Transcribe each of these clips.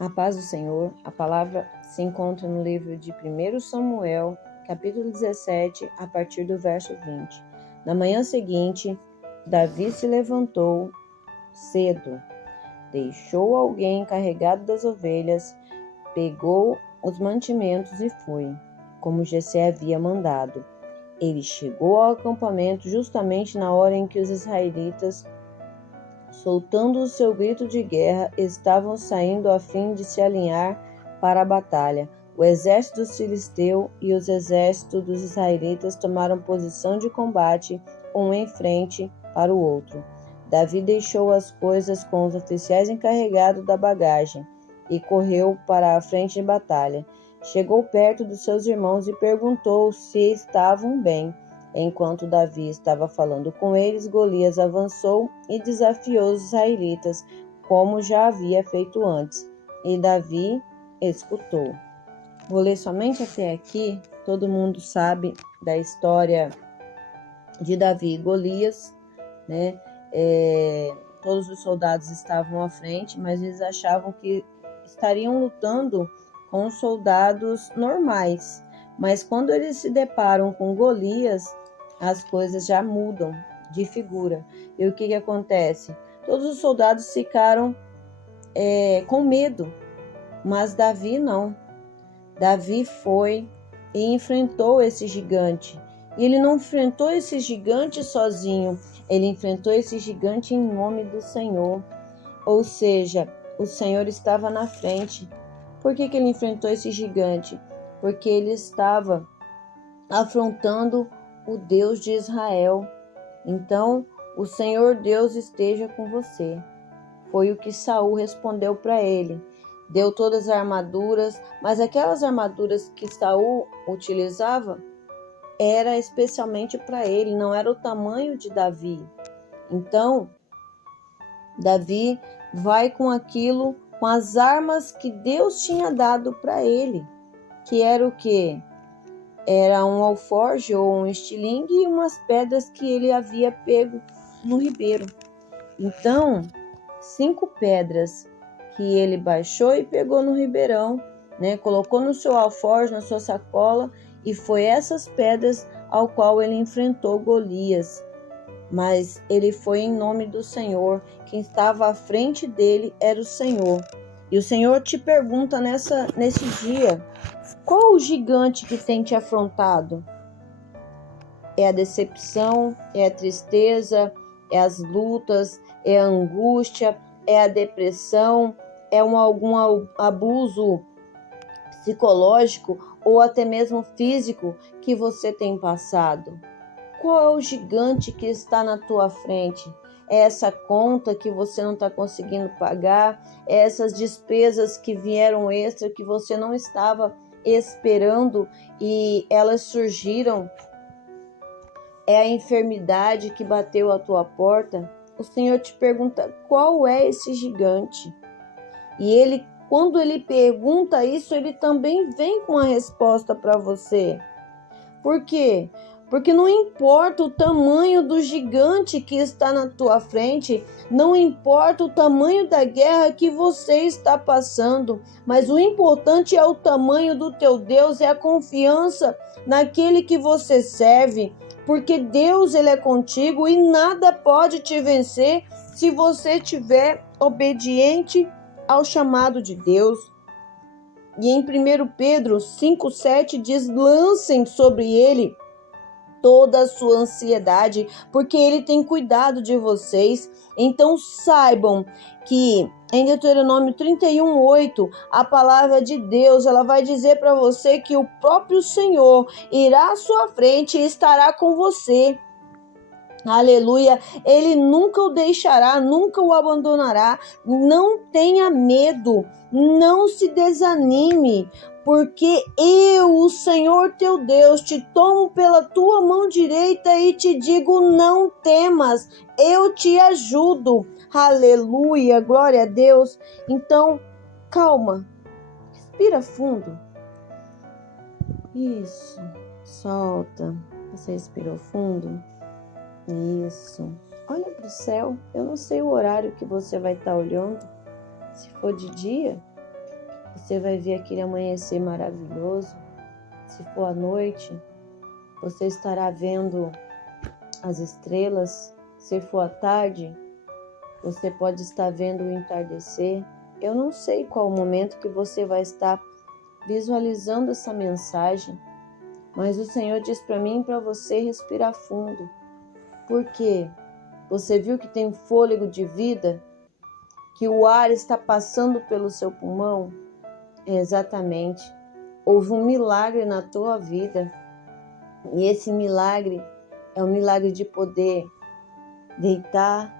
A paz do Senhor, a palavra se encontra no livro de 1 Samuel, capítulo 17, a partir do verso 20. Na manhã seguinte, Davi se levantou cedo, deixou alguém encarregado das ovelhas, pegou os mantimentos e foi, como Jessé havia mandado. Ele chegou ao acampamento justamente na hora em que os israelitas, soltando o seu grito de guerra, estavam saindo a fim de se alinhar para a batalha. O exército dos filisteus e os exércitos dos israelitas tomaram posição de combate, um em frente para o outro. Davi deixou as coisas com os oficiais encarregados da bagagem e correu para a frente de batalha. Chegou perto dos seus irmãos e perguntou se estavam bem. Enquanto Davi estava falando com eles, Golias avançou e desafiou os israelitas, como já havia feito antes. E Davi escutou. Vou ler somente até aqui. Todo mundo sabe da história de Davi e Golias, né? Todos os soldados estavam à frente, mas eles achavam que estariam lutando com soldados normais. Mas quando eles se deparam com Golias, as coisas já mudam de figura. E o que acontece? Todos os soldados ficaram com medo, mas Davi não. Davi foi e enfrentou esse gigante. E ele não enfrentou esse gigante sozinho, ele enfrentou esse gigante em nome do Senhor. Ou seja, o Senhor estava na frente. Por que ele enfrentou esse gigante? Porque ele estava afrontando o Deus de Israel. Então, o Senhor Deus esteja com você. Foi o que Saul respondeu para ele. Deu todas as armaduras, mas aquelas armaduras que Saul utilizava era especialmente para ele, não era o tamanho de Davi. Então, Davi vai com aquilo, com as armas que Deus tinha dado para ele, que era o quê? Era um alforje ou um estilingue e umas pedras que ele havia pego no ribeiro. Então, 5 pedras que ele baixou e pegou no ribeirão, né? Colocou no seu alforje, na sua sacola, e foi essas pedras ao qual ele enfrentou Golias. Mas ele foi em nome do Senhor. Quem estava à frente dele era o Senhor. E o Senhor te pergunta nesse dia: qual o gigante que tem te afrontado? É a decepção, é a tristeza, é as lutas, é a angústia, é a depressão, é algum abuso psicológico ou até mesmo físico que você tem passado? Qual é o gigante que está na tua frente? É essa conta que você não está conseguindo pagar? É essas despesas que vieram extra que você não estava esperando e elas surgiram? É a enfermidade que bateu à tua porta? O Senhor te pergunta, qual é esse gigante? E ele, quando ele pergunta isso, ele também vem com a resposta para você. Por quê? Porque não importa o tamanho do gigante que está na tua frente, não importa o tamanho da guerra que você está passando, mas o importante é o tamanho do teu Deus, é a confiança naquele que você serve, porque Deus ele é contigo e nada pode te vencer se você estiver obediente ao chamado de Deus. E em 1 Pedro 5,7 diz, lancem sobre ele toda a sua ansiedade, porque ele tem cuidado de vocês. Então saibam que em Deuteronômio 31:8, a palavra de Deus, ela vai dizer para você que o próprio Senhor irá à sua frente e estará com você. Aleluia, ele nunca o deixará, nunca o abandonará. Não tenha medo, não se desanime, porque eu, o Senhor teu Deus, te tomo pela tua mão direita e te digo, não temas, eu te ajudo. Aleluia, glória a Deus. Então, calma, respira fundo. Isso, solta. Você respirou fundo? Isso. Olha para o céu. Eu não sei o horário que você vai estar olhando. Se for de dia, você vai ver aquele amanhecer maravilhoso. Se for à noite, você estará vendo as estrelas. Se for à tarde, você pode estar vendo o entardecer. Eu não sei qual o momento que você vai estar visualizando essa mensagem, mas o Senhor diz para mim e para você respirar fundo. Por quê? Você viu que tem um fôlego de vida? Que o ar está passando pelo seu pulmão? Exatamente. Houve um milagre na tua vida. E esse milagre é um milagre de poder deitar,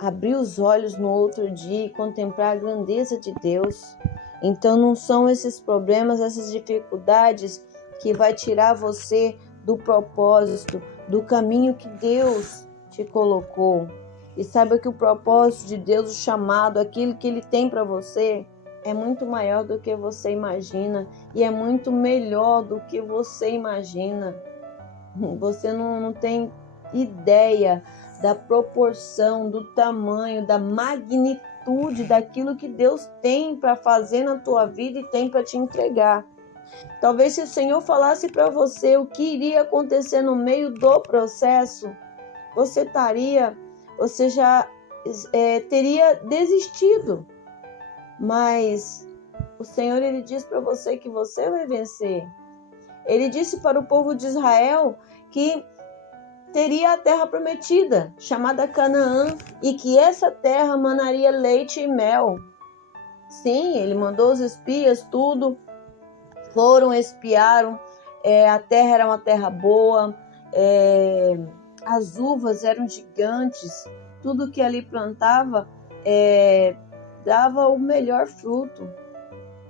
abrir os olhos no outro dia e contemplar a grandeza de Deus. Então não são esses problemas, essas dificuldades que vai tirar você do propósito, do caminho que Deus te colocou. E saiba que o propósito de Deus, o chamado, aquilo que Ele tem para você, é muito maior do que você imagina e é muito melhor do que você imagina. Você não tem ideia da proporção, do tamanho, da magnitude daquilo que Deus tem para fazer na tua vida e tem para te entregar. Talvez se o Senhor falasse para você o que iria acontecer no meio do processo, você já teria desistido. Mas o Senhor, Ele diz para você que você vai vencer. Ele disse para o povo de Israel que teria a terra prometida, chamada Canaã, e que essa terra manaria leite e mel. Sim, Ele mandou os espias, tudo, foram, espiaram, a terra era uma terra boa, as uvas eram gigantes, tudo que ali plantava dava o melhor fruto.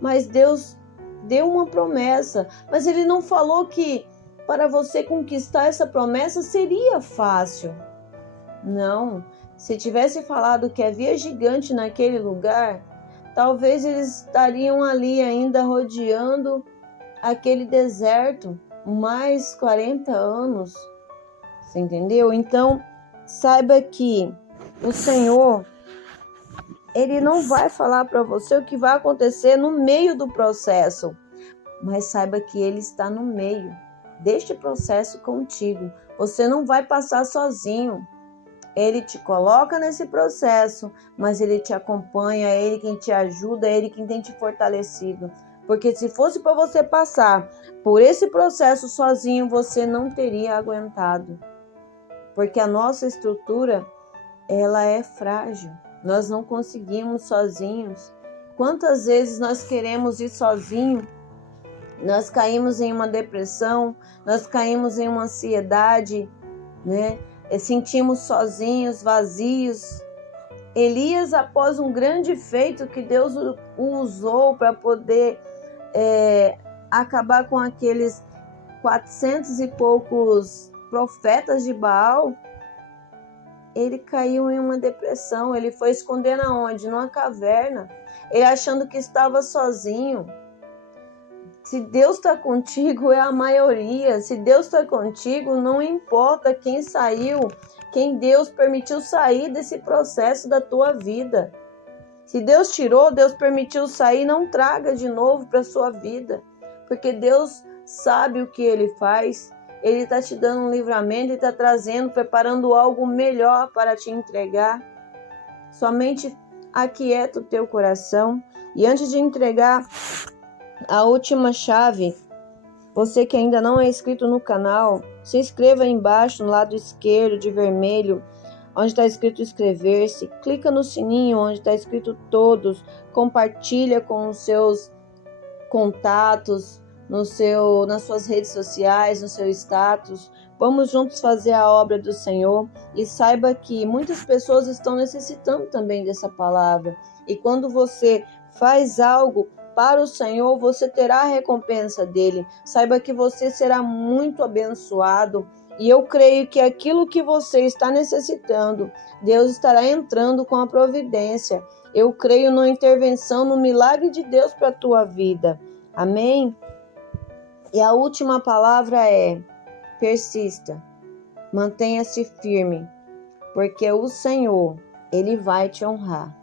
Mas Deus deu uma promessa, mas Ele não falou que para você conquistar essa promessa seria fácil. Não, se tivesse falado que havia gigante naquele lugar, talvez eles estariam ali ainda rodeando aquele deserto mais 40 anos. Você entendeu? Então, saiba que o Senhor, Ele não vai falar para você o que vai acontecer no meio do processo, mas saiba que Ele está no meio deste processo contigo. Você não vai passar sozinho. Ele te coloca nesse processo, mas Ele te acompanha, é Ele quem te ajuda, é Ele quem tem te fortalecido. Porque se fosse para você passar por esse processo sozinho, você não teria aguentado. Porque a nossa estrutura, ela é frágil. Nós não conseguimos sozinhos. Quantas vezes nós queremos ir sozinho? Nós caímos em uma depressão, nós caímos em uma ansiedade, né? Sentimos sozinhos, vazios. Elias, após um grande feito que Deus o usou para poder acabar com aqueles 400 e poucos profetas de Baal, ele caiu em uma depressão. Ele foi esconder na onde? Numa caverna. Ele achando que estava sozinho. Se Deus está contigo, é a maioria. Se Deus está contigo, não importa quem saiu, quem Deus permitiu sair desse processo da tua vida. Se Deus tirou, Deus permitiu sair, não traga de novo para a sua vida. Porque Deus sabe o que Ele faz. Ele está te dando um livramento, Ele está trazendo, preparando algo melhor para te entregar. Somente aquieta o teu coração. E antes de entregar a última chave, você que ainda não é inscrito no canal, se inscreva aí embaixo no lado esquerdo de vermelho, onde está escrito inscrever-se. Clica no sininho onde está escrito todos. Compartilha com os seus contatos, nas suas redes sociais, no seu status. Vamos juntos fazer a obra do Senhor. E saiba que muitas pessoas estão necessitando também dessa palavra. E quando você faz algo para o Senhor, você terá a recompensa dele. Saiba que você será muito abençoado. E eu creio que aquilo que você está necessitando, Deus estará entrando com a providência. Eu creio na intervenção, no milagre de Deus para a tua vida. Amém? E a última palavra é: persista. Mantenha-se firme, porque o Senhor, Ele vai te honrar.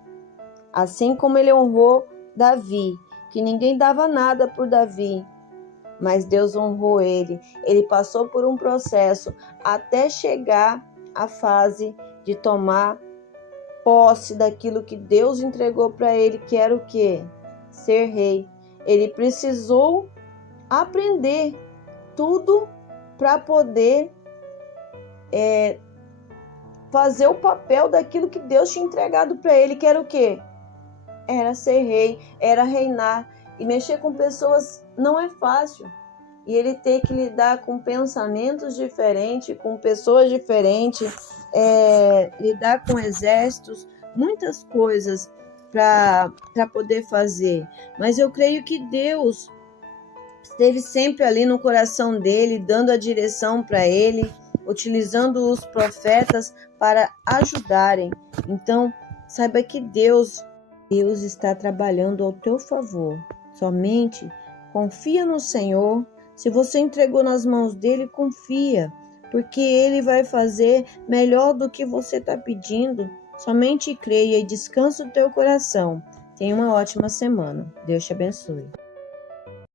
Assim como Ele honrou Davi, que ninguém dava nada por Davi, mas Deus honrou ele. Ele passou por um processo até chegar à fase de tomar posse daquilo que Deus entregou para ele, que era o quê? Ser rei. Ele precisou aprender tudo para poder fazer o papel daquilo que Deus tinha entregado para ele, que era o quê? Era ser rei, era reinar. E mexer com pessoas não é fácil. E ele tem que lidar com pensamentos diferentes, com pessoas diferentes, lidar com exércitos, muitas coisas para poder fazer. Mas eu creio que Deus esteve sempre ali no coração dele, dando a direção para ele, utilizando os profetas para ajudarem. Então, saiba que Deus está trabalhando ao teu favor. Somente confia no Senhor. Se você entregou nas mãos dele, confia, porque ele vai fazer melhor do que você está pedindo. Somente creia e descansa o teu coração. Tenha uma ótima semana. Deus te abençoe.